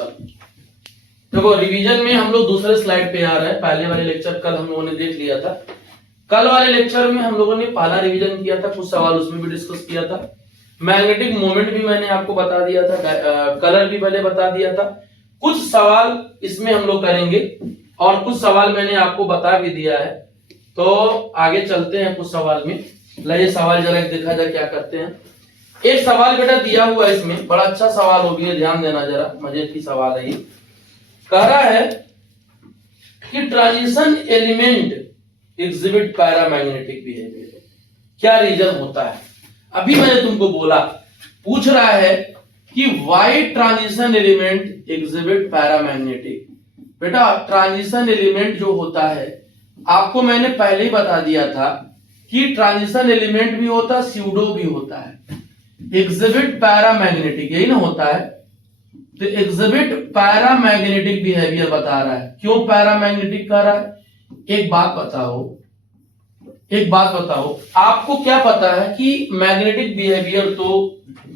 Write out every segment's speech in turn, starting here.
चलो देखो, रिवीजन में हम लोग दूसरे स्लाइड पे आ रहे हैं। पहले वाले लेक्चर कल हम लोगों ने देख लिया था। कल वाले लेक्चर में हम लोगों ने पहला रिवीजन किया था, कुछ सवाल उसमें भी डिस्कस किया था। मैग्नेटिक मोमेंट भी मैंने आपको बता दिया था, कलर भी पहले बता दिया था। कुछ सवाल इसमें हम लोग करेंगे और कुछ सवाल मैंने आपको बता भी दिया है। तो आगे चलते हैं कुछ सवाल में। ये सवाल जरा देखा जाए क्या करते हैं। एक सवाल बेटा दिया हुआ है इसमें, बड़ा अच्छा सवाल हो गया, ध्यान देना जरा, मजे की सवाल है ये। कह रहा है कि transition element exhibit paramagnetic behaviour. क्या रीजन होता है? अभी मैंने तुमको बोला, पूछ रहा है कि why transition element exhibit paramagnetic. बेटा ट्रांजिशन एलिमेंट जो होता है, आपको मैंने पहले ही बता दिया था कि ट्रांजिशन एलिमेंट भी होता है, स्यूडो भी होता है। एग्जिबिट पैरामैग्नेटिक यही ना होता है। तो एग्जिबिट पैरामैग्नेटिक बिहेवियर बता रहा है। क्यों पैरामैग्नेटिक कह रहा है? एक बात बताओ, आपको क्या पता है कि मैग्नेटिक बिहेवियर तो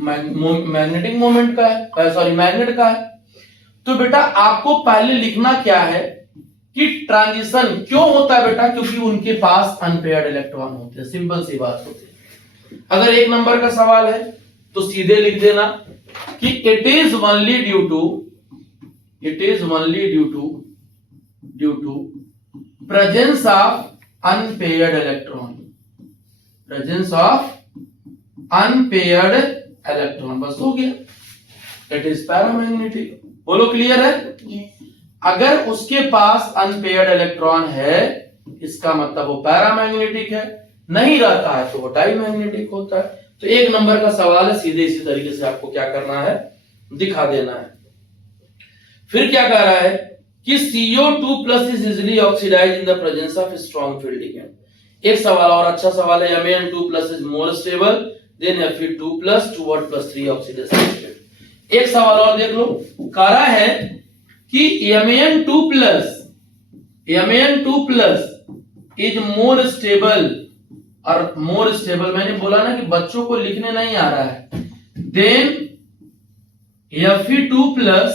मैग्नेटिक मोमेंट का है, सॉरी मैग्नेट का है। तो बेटा आपको पहले लिखना क्या है कि ट्रांजिशन क्यों होता है बेटा? क्योंकि उनके पास अनपेयर्ड इलेक्ट्रॉन होते हैं, सिंपल सी बात होती है। अगर एक नंबर का सवाल है तो सीधे लिख देना कि it is only due to presence of unpaired electron, बस हो गया। It is paramagnetic. बोलो क्लियर है? अगर उसके पास अनपेयर्ड इलेक्ट्रॉन है, इसका मतलब वो पैरामैग्नेटिक है। नहीं रहता है तो वो डाईमैग्नेटिक होता है। तो एक नंबर का सवाल है, सीधे इसी तरीके से आपको क्या करना है, दिखा देना है। फिर क्या कह रहा है कि CO2+ is easily oxidized in the presence of strong field ligand। एक सवाल और अच्छा सवाल है, Man2+ is more stable than Fe2+ toward +3 oxidation state। एक सवाल और देख लो, कह रहा है कि Man2+ is more stable, और मोर स्टेबल मैंने बोला ना कि बच्चों को लिखने नहीं आ रहा है, then Fe2+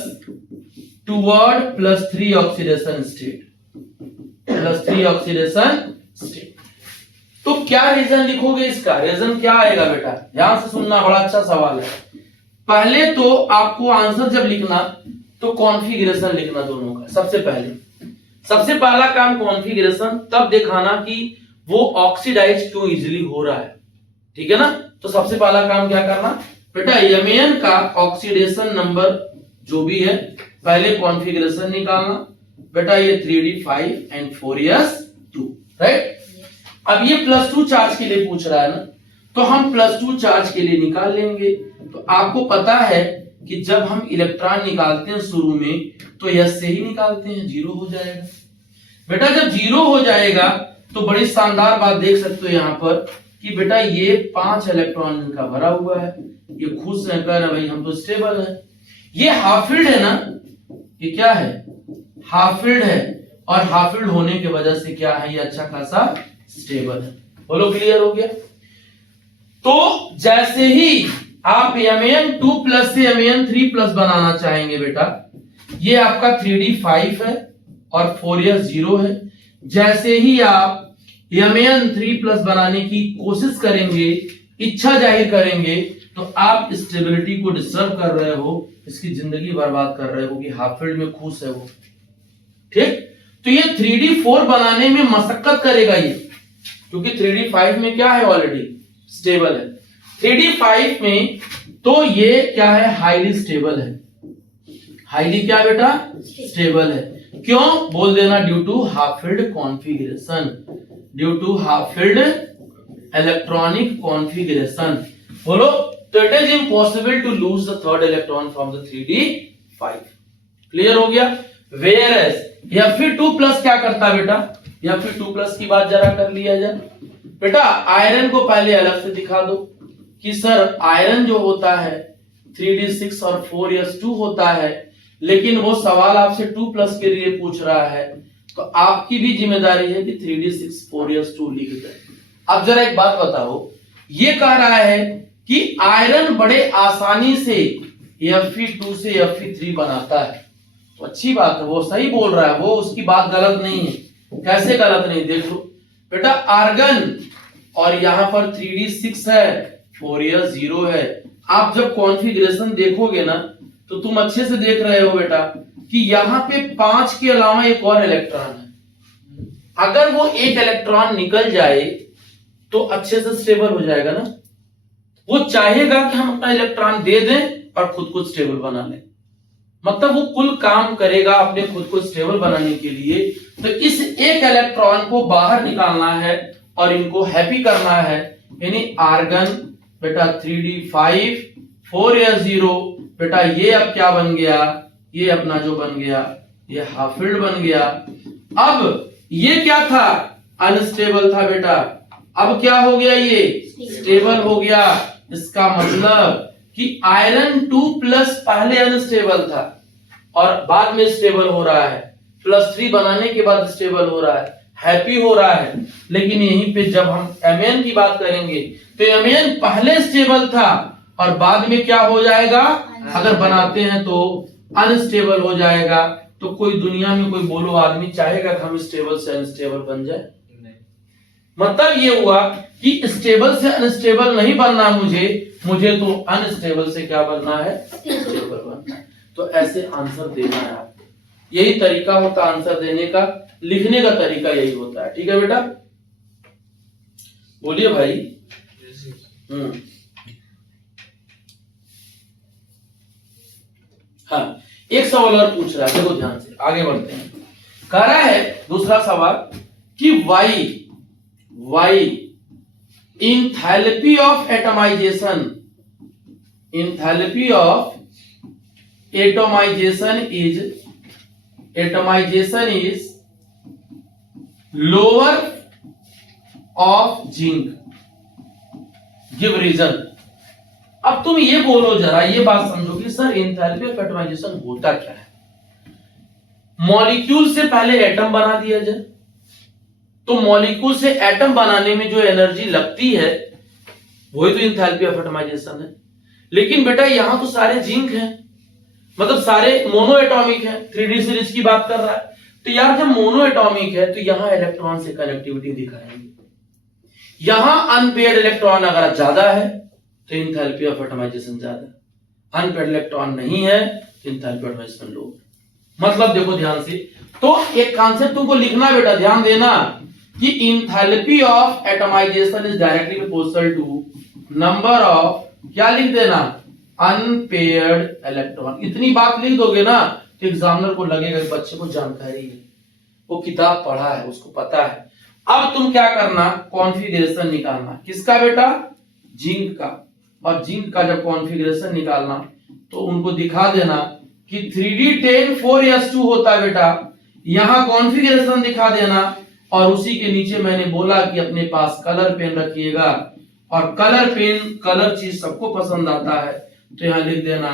toward +3 oxidation state. तो क्या रीजन लिखोगे इसका? रीजन क्या आएगा बेटा? ध्यान से सुनना, बड़ा अच्छा सवाल है। पहले तो आपको आंसर जब लिखना तो कॉन्फ़िगरेशन लिखना दोनों का। सबसे पहला काम कॉन्फ़िगरेशन, तब दिखाना कि वो ऑक्सीडाइज क्यों इजीली हो रहा है, ठीक है ना। तो सबसे पहला काम क्या करना बेटा, Mn का ऑक्सीडेशन नंबर जो भी है, पहले कॉन्फ़िगरेशन निकालना बेटा। ये 3d5 and 4s2, राइट। अब ये +2 चार्ज के लिए पूछ रहा है ना, तो हम +2 चार्ज के लिए निकाल लेंगे। तो आपको पता है कि जब हम इलेक्ट्रॉन निकालते हैं शुरू में तो S से ही निकालते हैं, 0 हो जाएगा बेटा। जब 0 हो जाएगा तो बड़ी शानदार बात देख सकते हो यहाँ पर कि बेटा ये 5 इलेक्ट्रॉन इनका भरा हुआ है, ये खुश है, कह रहे भाई हम तो स्टेबल है। ये हाफ फील्ड है ना, ये क्या है? हाफ फील्ड है, और हाफ फील्ड होने की वजह से क्या है, ये अच्छा खासा स्टेबल है। बोलो क्लियर हो गया? तो जैसे ही आप Mn2+ से Mn3+ बनाना चाहेंगे बेटा, ये आपका 3d5 है और 4s0 है। जैसे ही आप Mn3+ बनाने की कोशिश करेंगे, इच्छा जाहिर करेंगे, तो आप स्टेबिलिटी को डिस्टर्ब कर रहे हो, इसकी जिंदगी बर्बाद कर रहे हो कि हाफ फील्ड में खुश है वो, ठीक। तो ये 3d4 बनाने में मशक्कत करेगा ये, क्योंकि 3d5 में क्या है, ऑलरेडी स्टेबल है। 3d5 में तो ये क्या है, हाईली स्टेबल है। हाईली क्या बेटा? स्टेबल है। क्यों? बोल देना, due to half filled configuration, due to half filled electronic configuration. बोलो, तो it is impossible to lose the third electron from the 3d5। Clear हो गया? वेयर एज Fe2+ क्या करता है बेटा? Fe2+ की बात जरा कर लिया जाए बेटा। आयरन को पहले अलग से दिखा दो कि सर आयरन जो होता है 3d6 और 4s2 होता है, लेकिन वो सवाल आपसे 2+ के लिए पूछ रहा है, तो आपकी भी जिम्मेदारी है कि 3d6 4s2 लिख दे। अब जरा एक बात बताओ, ये कह रहा है कि आयरन बड़े आसानी से Fe2 से Fe3 बनाता है। तो अच्छी बात है, वो सही बोल रहा है, वो उसकी बात गलत नहीं है। कैसे गलत नहीं, देखो बेटा आर्गन और यहाँ पर 3d6 है और यह 0 है। आप जब कॉन्फ़िगरेशन देखोगे ना तो तुम अच्छे से देख रहे हो बेटा कि यहाँ पे 5 के अलावा एक और इलेक्ट्रॉन है। अगर वो एक इलेक्ट्रॉन निकल जाए तो अच्छे से स्टेबल हो जाएगा ना। वो चाहेगा कि हम अपना इलेक्ट्रॉन दे दें और खुद को स्टेबल बना लें, मतलब वो कुल काम करेगा अपने खुद को स्टेबल बनाने के लिए। तो इस एक इलेक्ट्रॉन को बाहर निकालना है और इनको हैप्पी करना है, यानी आर्गन बेटा 3d5 4s0 बेटा ये अब क्या बन गया, ये अपना जो बन गया ये हाफिल्ड बन गया। अब ये क्या था, अनस्टेबल था बेटा, अब क्या हो गया, ये स्टेबल हो गया। इसका मतलब कि आयरन 2+ पहले अनस्टेबल था और बाद में स्टेबल हो रहा है, +3 बनाने के बाद स्टेबल हो रहा है, हैप्पी हो रहा है। लेकिन यहीं पे जब हम Mn की बात करेंगे तो Mn पहले स्टेबल था और बाद में क्या हो जाएगा, अगर बनाते हैं तो अनस्टेबल हो जाएगा। तो कोई दुनिया में कोई बोलो आदमी चाहेगा कि हम स्टेबल से अनस्टेबल बन जाए? मतलब ये हुआ कि स्टेबल से अनस्टेबल नहीं बनना मुझे तो अनस्टेबल से क्या बनना है, स्टेबल बनना है। तो ऐसे आंसर देना है आपको, यही तरीका होता है आंसर देने का, लिखने का तरीका यही होता है। ठीक है बेटा, बोलिए भाई। हाँ, एक सवाल और पूछ रहा है, देखो ध्यान से, आगे बढ़ते हैं। कह रहा है दूसरा सवाल कि why enthalpy of atomisation is lower of zinc, give reason. अब तुम ये बोलो जरा, ये बात समझो कि सर एंथैल्पी ऑफ एटमाइजेशन होता क्या है। मॉलिक्यूल से पहले एटम बना दिया जाए तो मॉलिक्यूल से एटम बनाने में जो एनर्जी लगती है वही तो एंथैल्पी ऑफ एटमाइजेशन है। लेकिन बेटा यहां तो सारे जिंक हैं, मतलब सारे मोनो एटॉमिक है, 3D सीरीज की बात कर रहा है। तो यार जब मोनो एटॉमिक है तो यहां इलेक्ट्रॉन से कनेक्टिविटी दिखाएंगे, यहां अनपेयर्ड इलेक्ट्रॉन अगर ज्यादा है तो एंथैल्पी ऑफ एटमाइजेशन ज्यादा, अनपेयर्ड इलेक्ट्रॉन नहीं है तो एंथैल्पी ऑफ एटमाइजेशन लो। मतलब देखो ध्यान से, तो एक कॉन्सेप्ट तुमको लिखना बेटा, ध्यान देना कि enthalpy of atomisation is directly proportional to number of, क्या लिख देना, अनपेयर्ड इलेक्ट्रॉन। इतनी बात लिख दोगे ना तो एग्जामिनर को लगेगा कि बच्चे को जानकारी है, वो किताब पढ़ा है, उसको पता है। अब तुम क्या करना, कॉन्फ़िगरेशन निकालना, किसका बेटा, जिंक का। और जिंक का जब कॉन्फ़िगरेशन निकालना तो उनको दिखा देना कि 3d10 4s2 होता है बेटा, यहां कॉन्फ़िगरेशन दिखा देना। और उसी के नीचे मैंने बोला कि अपने पास कलर पेन रखिएगा, और कलर पेन, कलर चीज सबको पसंद आता है, तो यहां लिख देना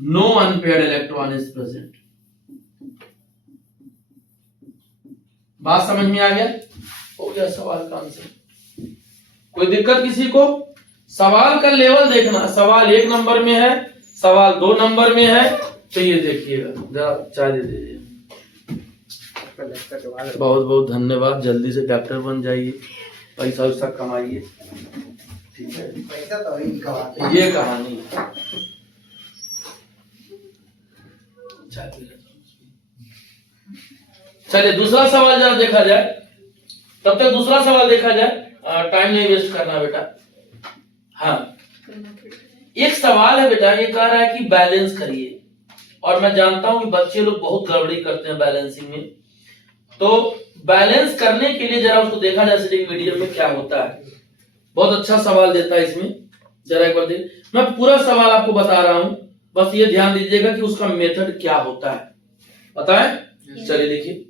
no unpaired electron is present. बात समझ में आ गया, हो गया सवाल का आंसर। कोई दिक्कत किसी को? सवाल का लेवल देखना, सवाल 1 नंबर में है, सवाल 2 नंबर में है, तो ये देखिएगा। जरा चाय दे दीजिए। बहुत बहुत धन्यवाद, जल्दी से कैप्टन बन जाइए, पैसा वैसा कमाइए। ठीक है, पैसा तो ये कहानी। चलिए दूसरा सवाल जरा देखा जाए, तब तक दूसरा सवाल देखा जाए, टाइम नहीं वेस्ट करना बेटा। हाँ, एक सवाल है बेटा, ये कह रहा है कि बैलेंस करिए, और मैं जानता हूं कि बच्चे लोग बहुत गड़बड़ी करते हैं बैलेंसिंग में। तो बैलेंस करने के लिए जरा उसको देखा जाए एसिडिक मीडियम में क्या होता है। बहुत अच्छा सवाल देता है इसमें, जरा एक बार देख, मैं पूरा सवाल आपको बता रहा हूं, बस ये ध्यान दीजिएगा कि उसका मेथड क्या होता है, पता है? चलिए देखिए,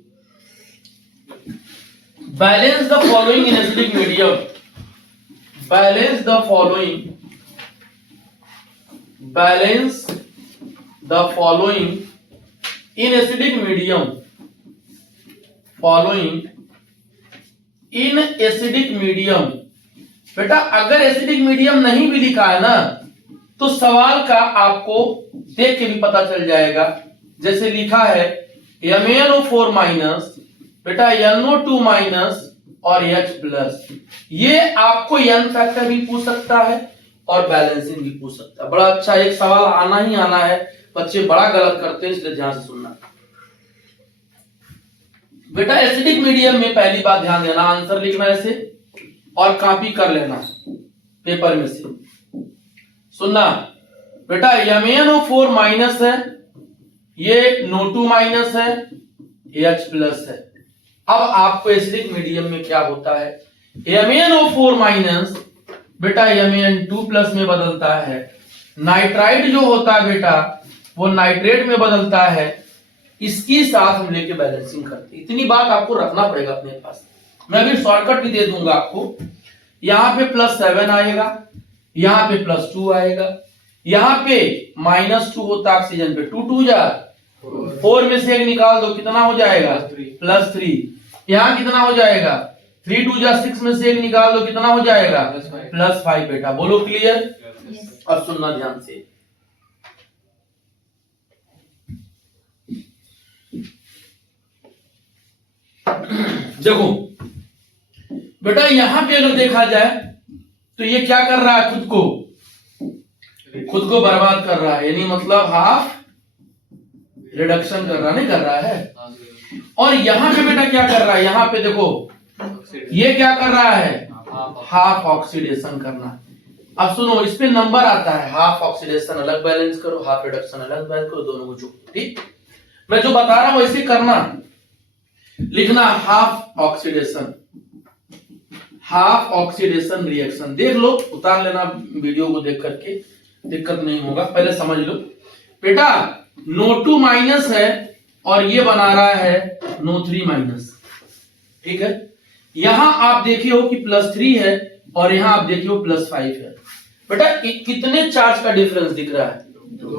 balance the following in acidic medium, balance the following in acidic medium, following in acidic medium. बेटा अगर एसिडिक मीडियम नहीं भी लिखा है ना तो सवाल का आपको देख के भी पता चल जाएगा। जैसे लिखा है MnO4 माइनस बेटा NO2 माइनस और H प्लस, ये आपको n फैक्टर भी पूछ सकता है और बैलेंसिंग भी पूछ सकता है। बड़ा अच्छा एक सवाल आना ही आना है, बच्चे बड़ा गलत करते हैं, इसलिए ध्यान से सुनना। बेटा एसिडिक मीडियम में पहली बात ध्यान देना, आंसर लिखना ऐसे और कॉपी कर लेना पेपर में से। सुनना बेटा MnO4 माइनस है, ये NO2 माइनस है, H प्लस है। अब आपको एसिडिक मीडियम में क्या होता है, MnO4 माइनस बेटा Mn2 प्लस में बदलता है, नाइट्राइड जो होता है बेटा वो नाइट्रेट में बदलता है, इसकी साथ हम लेके बैलेंसिंग करते। इतनी बात आपको रखना पड़ेगा अपने पास। मैं अभी शॉर्टकट भी दे दूंगा आपको। यहाँ पे +7 आएगा, यहाँ पे +2 आएगा, यहाँ पे -2 होता है ऑक्सीजन पे, 2 2 जा 4 में से एक निकाल दो, कितना हो जाएगा +3। यहाँ कितना हो जाएगा 3 2 जा 6 में से एक निकाल दो, कितना हो जाएगा +5। बेटा बोलो क्लियर। अब सुनना ध्यान से, देखो बेटा यहां पे अगर देखा जाए तो ये क्या कर रहा है, खुद को बर्बाद कर रहा है, यानी मतलब हाफ रिडक्शन कर रहा, नहीं कर रहा है। और यहां पे बेटा क्या कर रहा है, यहां पे देखो ये क्या कर रहा है, हाफ ऑक्सीडेशन करना। अब सुनो, इस पे नंबर आता है, हाफ ऑक्सीडेशन अलग बैलेंस करो, हाफ रिडक्शन अलग बैलेंस करो, दोनों को जोड़ो। ठीक, मैं जो बता रहा हूं वैसे करना, लिखना half oxidation, half oxidation reaction. देख लो, उतार लेना वीडियो को देख करके, दिक्कत नहीं होगा, पहले समझ लो। बेटा NO2 माइनस है और ये बना रहा है NO3 माइनस, ठीक है। यहां आप देखे हो कि +3 है और यहां आप देखे हो +5 है। बेटा कितने चार्ज का डिफरेंस दिख रहा है,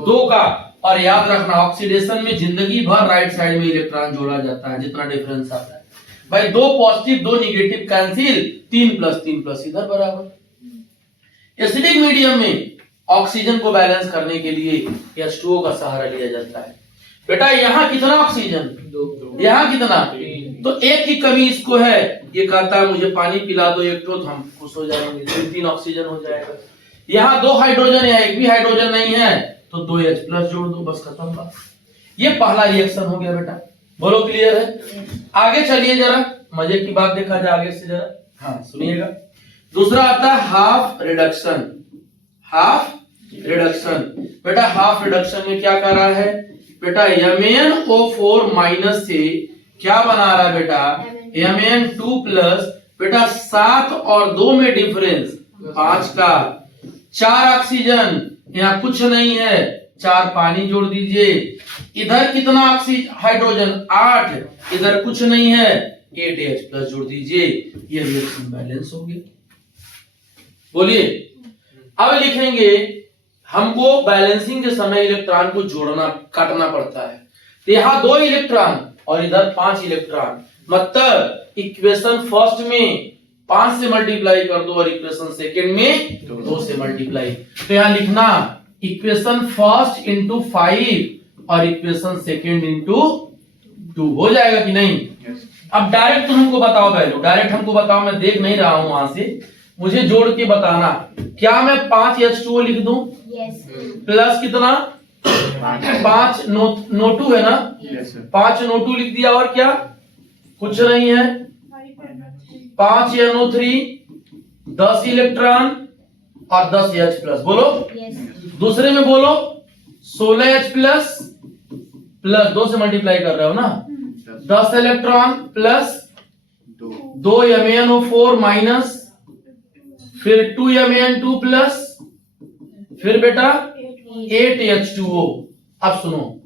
2 का। और याद रखना ऑक्सीडेशन में जिंदगी भर राइट साइड में इलेक्ट्रॉन जोड़ा जाता है, जितना डिफरेंस आता है भाई, 2 पॉजिटिव 2 निगेटिव कैंसिल, 3 + इधर बराबर। एसिडिक मीडियम में ऑक्सीजन को बैलेंस करने के लिए H2O का सहारा लिया जाता है। बेटा यहाँ कितना ऑक्सीजन, 2, यहाँ कितना, तो एक की कमी इसको है, ये कहता है मुझे पानी पिला दो एक तो हम खुश हो जाएंगे, 3 ऑक्सीजन हो जाएगा। यहाँ 2 हाइड्रोजन है, एक भी हाइड्रोजन नहीं है, तो 2 H प्लस जोड़ दो, बस खत्म बात। ये पहला रिएक्शन हो गया बेटा, बोलो क्लियर है। आगे चलिए जरा, मजे की बात देखा जाए आगे से जरा, हाँ सुनिएगा। दूसरा आता है हाफ रिडक्शन, हाफ रिडक्शन। बेटा हाफ रिडक्शन में क्या कर रहा है बेटा, MnO4 माइनस से क्या बना रहा है बेटा, Mn2 प्लस। बेटा 7 और 2 में डिफरेंस 5 का, 4 ऑक्सीजन, यहाँ कुछ नहीं है, 4 पानी जोड़ दीजिए। इधर कितना ऑक्सीजन हाइड्रोजन 8, इधर कुछ नहीं है, 8 H प्लस जोड़ दीजिए, ये रिएक्शन बैलेंस हो गया। बोलिए, अब लिखेंगे हमको बैलेंसिंग के समय इलेक्ट्रॉन को जोड़ना काटना पड़ता है, तो यहाँ 2 इलेक्ट्रॉन और इधर 5 इलेक्ट्रॉन, मतलब इक्वेशन फर्स्ट में 5 से मल्टीप्लाई कर दो और इक्वेशन सेकंड में 2 से मल्टीप्लाई। तो यहाँ लिखना इक्वेशन फर्स्ट इंटू 5 और इक्वेशन सेकंड इंटू 2, हो जाएगा कि नहीं। अब डायरेक्ट तुम हमको बताओ, वैल्यू डायरेक्ट हमको बताओ, मैं देख नहीं रहा हूं वहां से, मुझे जोड़ के बताना। क्या मैं 5 H2O लिख दूं, प्लस कितना 5 NO2 है ना, 5 NO2 लिख दिया, और क्या कुछ नहीं है, 5 NO3, 10 इलेक्ट्रॉन और 10 H प्लस। बोलो दूसरे में बोलो 16 H प्लस, प्लस 2 से मल्टीप्लाई कर रहे हो ना, 10 इलेक्ट्रॉन प्लस 2 MnO4 माइनस, फिर 2 Mn2 प्लस, फिर बेटा 8 H2O। अब सुनो,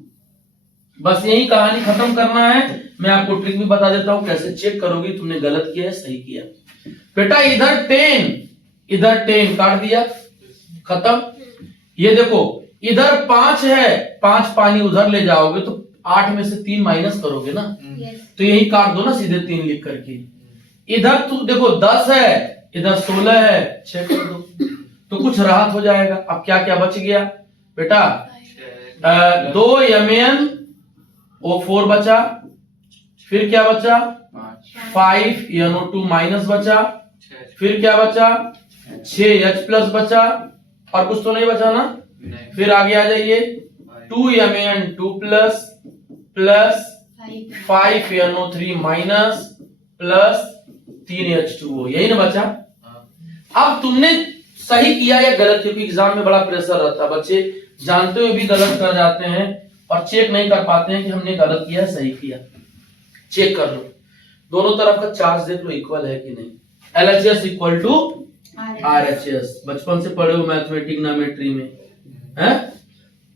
बस यही कहानी खत्म करना है। मैं आपको ट्रिक भी बता देता हूं कैसे चेक करोगे तुमने गलत किया है सही किया। बेटा इधर 10 इधर 10 काट दिया, खत्म। ये देखो इधर 5 है, 5 पानी उधर ले जाओगे तो 8 में से 3 माइनस करोगे ना, तो यही काट दो ना सीधे 3 लिख करके। इधर तो देखो 10 है, इधर 16 है, 6 कर दो, तो कुछ राहत हो जाएगा। अब क्या क्या बच गया बेटा, 2 MnO4 बचा, फिर क्या बचा 5 NO2 माइनस बचा, फिर क्या बचा 6H प्लस बचा, और कुछ तो नहीं बचा ना। फिर आगे आ जाइए 2 Mn2 plus plus 5 NO3 minus plus 3H2O, यही ना बचा। अब तुमने सही किया या गलत, क्योंकि एग्जाम में बड़ा प्रेशर रहता है, बच्चे जानते हुए भी गलत कर जाते हैं और चेक नहीं कर पाते हैं कि हमने गलत किया सही किया। चेक कर लो, दोनों तरफ का चार्ज देख लो इक्वल है कि नहीं। LHS इक्वल टू RHS, बचपन से पढ़े हो मैथमेटिग्नोमेट्री में है।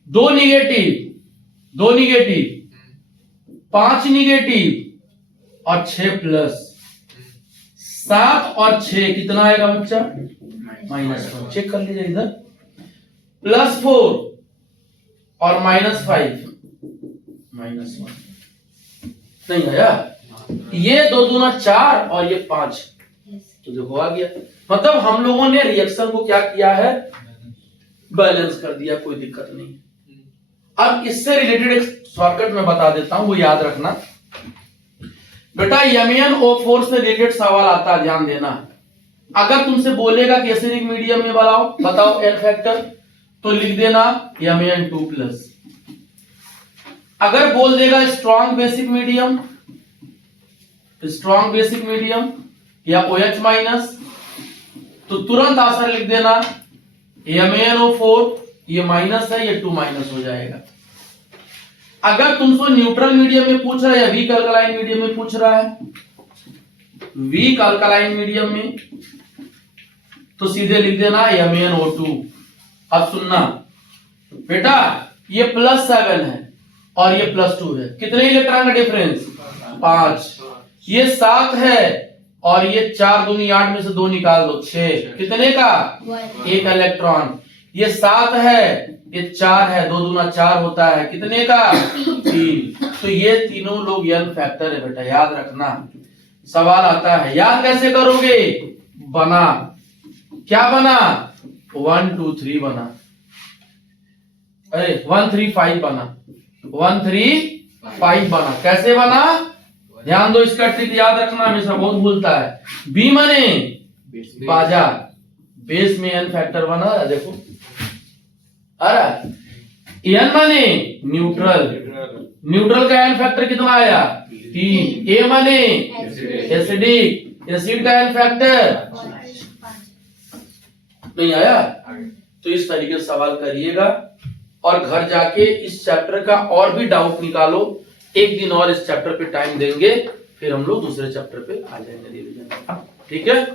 2 निगेटिव 5 निगेटिव और 6 प्लस, 7 और 6 कितना आएगा बच्चा -1। चेक कर लीजिए इधर, +4 और -5 -1 नहीं आया। ये 2 दूना 4 और ये 5, तो देखो आ गया। मतलब हम लोगों ने रिएक्शन को क्या किया है, बैलेंस कर दिया, कोई दिक्कत नहीं। अब इससे रिलेटेड एक शॉर्टकट में बता देता हूं, वो याद रखना बेटा। MnO4 से रिलेटेड सवाल आता है, ध्यान देना। अगर तुमसे बोलेगा कि एसिडिक मीडियम में बताओ एन फैक्टर, तो लिख देना Mn2 प्लस। अगर बोल देगा स्ट्रॉन्ग बेसिक मीडियम या OH माइनस, तो तुरंत आंसर लिख देना MnO4, ये माइनस है, ये 2 माइनस हो जाएगा। अगर तुमसे न्यूट्रल मीडियम में पूछ रहा है या वीक अल्कलाइन मीडियम में पूछ रहा है, वीक अल्कलाइन मीडियम में, तो सीधे लिख देना MnO2। अब सुनना बेटा, ये +7 है और ये +2 है, कितने इलेक्ट्रॉन का डिफरेंस 5। ये 7 है और ये 4 दूनी 8 में से 2 निकाल दो 6, कितने का 1 इलेक्ट्रॉन। ये 7 है, ये 4 है, 2 दूना 4 होता है, कितने का 3। तो ये तीनों लोग एन फैक्टर है बेटा, याद रखना। सवाल आता है, याद कैसे करोगे, बना क्या बना 1 2 3 बना, अरे 1 3 5 बना, 1 3 5 बना। कैसे बना, ध्यान दो, इसका ट्रिक याद रखना, हमेशा बहुत भूलता है। बी माने बाजा, बेस में एन फैक्टर बना, देखो। अरे एन माने न्यूट्रल का एन फैक्टर कितना आया 3। ए माने एसिडिक, एसिड का एन फैक्टर नहीं आया। तो इस तरीके से सवाल करिएगा और घर जाके इस चैप्टर का और भी डाउट निकालो। एक दिन और इस चैप्टर पे टाइम देंगे, फिर हम लोग दूसरे चैप्टर पे आ जाएंगे रिवीजन। ठीक है।